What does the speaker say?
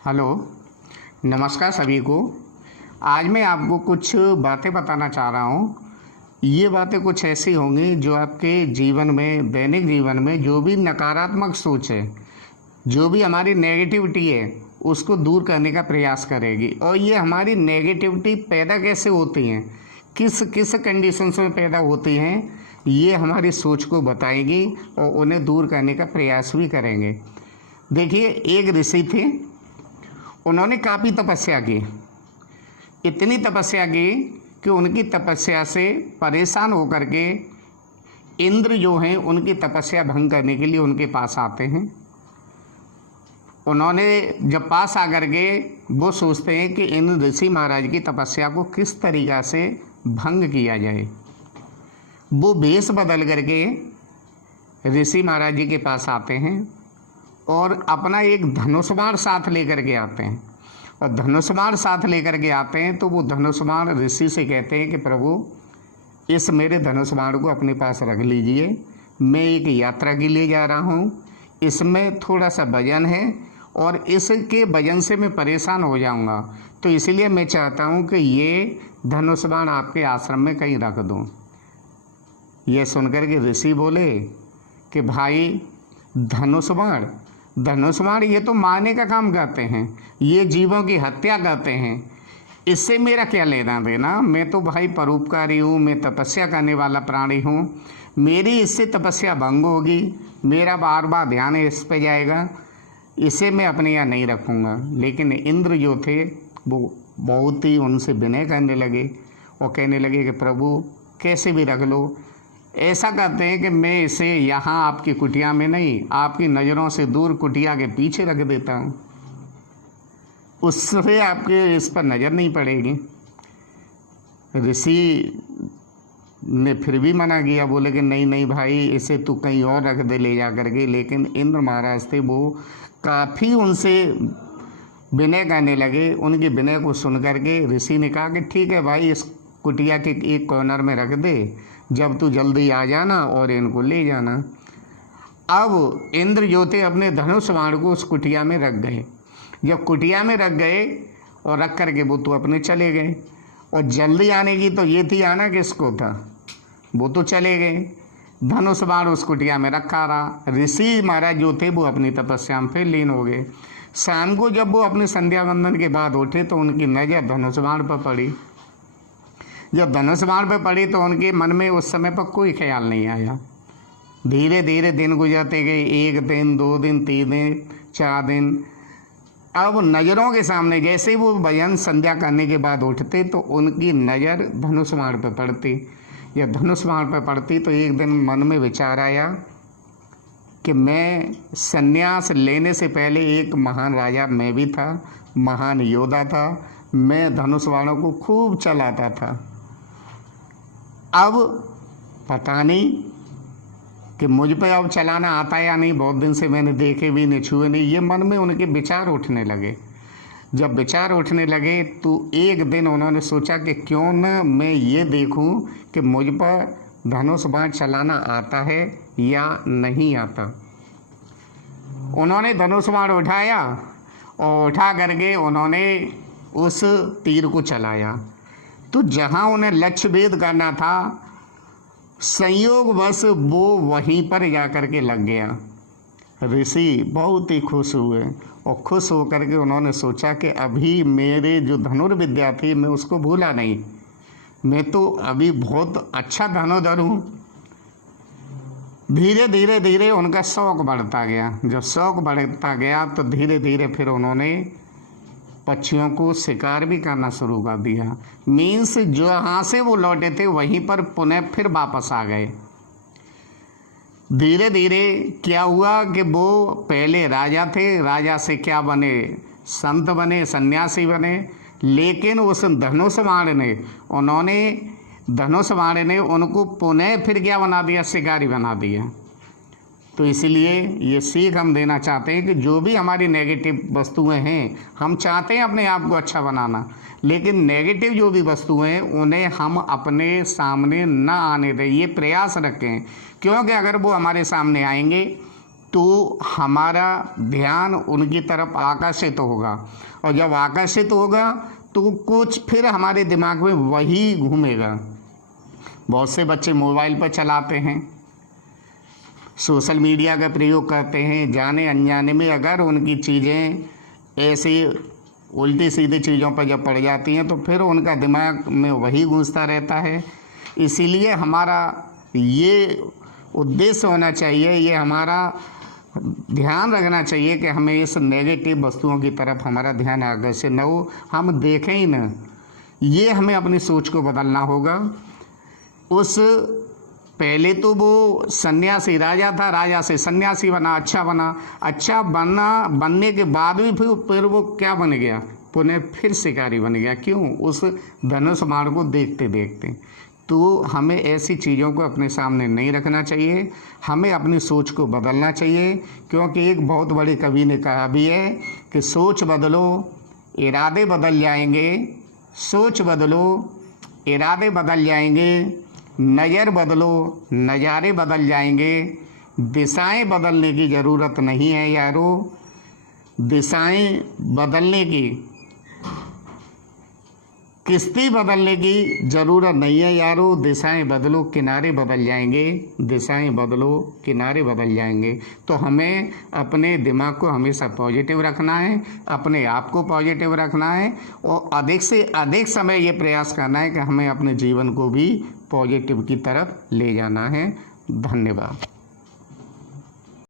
Hello, नमस्कार सभी को। आज मैं आपको कुछ बातें बताना चाह रहा हूँ। ये बातें कुछ ऐसी होंगी जो आपके जीवन में, दैनिक जीवन में जो भी नकारात्मक सोच है, जो भी हमारी नेगेटिविटी है, उसको दूर करने का प्रयास करेगी। और ये हमारी नेगेटिविटी पैदा कैसे होती हैं, किस किस कंडीशंस में पैदा होती हैं, ये हमारी सोच को बताएगी और उन्हें दूर करने का प्रयास भी करेंगे। देखिए, एक ऋषि थे, उन्होंने काफ़ी तपस्या की। इतनी तपस्या की कि उनकी तपस्या से परेशान होकर के इंद्र जो हैं उनकी तपस्या भंग करने के लिए उनके पास आते हैं। उन्होंने जब पास आकर के वो सोचते हैं कि इन ऋषि महाराज की तपस्या को किस तरीक़ा से भंग किया जाए। वो वेश बदल करके ऋषि महाराज जी के पास आते हैं और अपना एक धनुष बाण साथ लेकर के आते हैं। और धनुष बाण साथ लेकर के आते हैं तो वो धनुष बाण ऋषि से कहते हैं कि प्रभु, इस मेरे धनुष बाण को अपने पास रख लीजिए। मैं एक यात्रा के लिए जा रहा हूँ, इसमें थोड़ा सा वजन है और इसके वजन से मैं परेशान हो जाऊँगा, तो इसलिए मैं चाहता हूँ कि ये धनुष बाण आपके आश्रम में कहीं रख दूँ। ये सुनकर के ऋषि बोले कि भाई, धनुष बाण ये तो मारने का काम करते हैं, ये जीवों की हत्या करते हैं, इससे मेरा क्या लेना देना। मैं तो भाई परोपकारी हूँ, मैं तपस्या करने वाला प्राणी हूँ, मेरी इससे तपस्या भंग होगी, मेरा बार बार ध्यान इस पे जाएगा, इसे मैं अपने यहाँ नहीं रखूँगा। लेकिन इंद्र जो थे वो बहुत ही उनसे विनय करने लगे और कहने लगे कि प्रभु, कैसे भी रख लो। ऐसा करते हैं कि मैं इसे यहाँ आपकी कुटिया में नहीं, आपकी नज़रों से दूर कुटिया के पीछे रख देता हूँ, उससे आपके इस पर नज़र नहीं पड़ेगी। ऋषि ने फिर भी मना किया, बोले कि नहीं नहीं भाई, इसे तू कहीं और रख दे ले जा करके। लेकिन इंद्र महाराज थे, वो काफ़ी उनसे विनय करने लगे। उनके विनय को सुन करके ऋषि ने कहा कि ठीक है भाई, इस कुटिया के एक कॉर्नर में रख दे, जब तू जल्दी आ जाना और इनको ले जाना। अब इंद्र जो थे अपने धनुष बाण को उस कुटिया में रख गए। जब कुटिया में रख गए और रख करके वो तो अपने चले गए। और जल्दी आने की तो ये थी, आना किसको था, वो तो चले गए। धनुष बाण उस कुटिया में रखा रहा। ऋषि महाराज जो थे वो अपनी तपस्या में फिर लीन हो गए। शाम को जब वो अपने संध्या वंदन के बाद उठे तो उनकी नज़र धनुष बाण पर पड़ी। जब धनुष बाण पर पड़ी तो उनके मन में उस समय पर कोई ख्याल नहीं आया। धीरे धीरे दिन गुजरते गए, 1 दिन, 2 दिन, 3 दिन, 4 दिन। अब नज़रों के सामने जैसे ही वो भजन संध्या करने के बाद उठते तो उनकी नज़र धनुष बाण पर पड़ती। जब धनुष बाण पर पड़ती तो एक दिन मन में विचार आया कि मैं संन्यास लेने से पहले एक महान राजा मैं भी था, महान योद्धा था, मैं धनुष बाणों को खूब चलाता था। अब पता नहीं कि मुझ पे अब चलाना आता या नहीं, बहुत दिन से मैंने देखे भी नहीं, छुए नहीं। ये मन में उनके विचार उठने लगे। जब विचार उठने लगे तो एक दिन उन्होंने सोचा कि क्यों न मैं ये देखूं कि मुझ पर धनुष बाण चलाना आता है या नहीं आता। उन्होंने धनुष बाण उठाया और उठा करके उन्होंने उस तीर को चलाया। तो जहाँ उन्हें लक्ष्य भेद करना था, संयोगवश वो वहीं पर जा कर के लग गया। ऋषि बहुत ही खुश हुए और खुश होकर के उन्होंने सोचा कि अभी मेरे जो धनुर्विद्या थी मैं उसको भूला नहीं, मैं तो अभी बहुत अच्छा धनुर्धर हूँ। धीरे धीरे धीरे उनका शौक बढ़ता गया। जब शौक बढ़ता गया तो धीरे धीरे फिर उन्होंने पक्षियों को शिकार भी करना शुरू कर दिया। मीन्स जहाँ से वो लौटे थे वहीं पर पुनः फिर वापस आ गए। धीरे धीरे क्या हुआ कि वो पहले राजा थे, राजा से क्या बने, संत बने, सन्यासी बने। लेकिन उस धनुष बाण ने उनको पुनः फिर क्या बना दिया, शिकारी बना दिया। तो इसीलिए ये सीख हम देना चाहते हैं कि जो भी हमारी नेगेटिव वस्तुएं हैं, हम चाहते हैं अपने आप को अच्छा बनाना, लेकिन नेगेटिव जो भी वस्तुएं हैं उन्हें हम अपने सामने ना आने दें, ये प्रयास रखें। क्योंकि अगर वो हमारे सामने आएंगे तो हमारा ध्यान उनकी तरफ आकर्षित होगा, और जब आकर्षित होगा तो कुछ फिर हमारे दिमाग में वही घूमेगा। बहुत से बच्चे मोबाइल पर चलाते हैं, सोशल मीडिया का प्रयोग करते हैं, जाने अनजाने में अगर उनकी चीज़ें ऐसी उल्टी सीधी चीज़ों पर जब पड़ जाती हैं तो फिर उनका दिमाग में वही गूंजता रहता है। इसीलिए हमारा ये उद्देश्य होना चाहिए, ये हमारा ध्यान रखना चाहिए कि हमें इस नेगेटिव वस्तुओं की तरफ हमारा ध्यान आकर्षित न हो, हम देखें ही न। ये हमें अपनी सोच को बदलना होगा। उस पहले तो वो सन्यासी राजा था, राजा से सन्यासी बना, अच्छा बनने के बाद भी फिर वो क्या बन गया, पुनः फिर शिकारी बन गया। क्यों? उस धनुष बाण को देखते देखते। तो हमें ऐसी चीज़ों को अपने सामने नहीं रखना चाहिए, हमें अपनी सोच को बदलना चाहिए। क्योंकि एक बहुत बड़े कवि ने कहा भी है कि सोच बदलो इरादे बदल जाएंगे, सोच बदलो इरादे बदल जाएंगे, नज़र बदलो नज़ारे बदल जाएंगे। दिशाएं बदलने की ज़रूरत नहीं है यारो, दिशाएं बदलने की, किश्ती बदलने की ज़रूरत नहीं है यारो। दिशाएं बदलो किनारे बदल जाएंगे, दिशाएं बदलो किनारे बदल जाएंगे। तो हमें अपने दिमाग को हमेशा पॉजिटिव रखना है, अपने आप को पॉजिटिव रखना है, और अधिक से अधिक समय ये प्रयास करना है कि हमें अपने जीवन को भी पॉजिटिव की तरफ ले जाना है। धन्यवाद।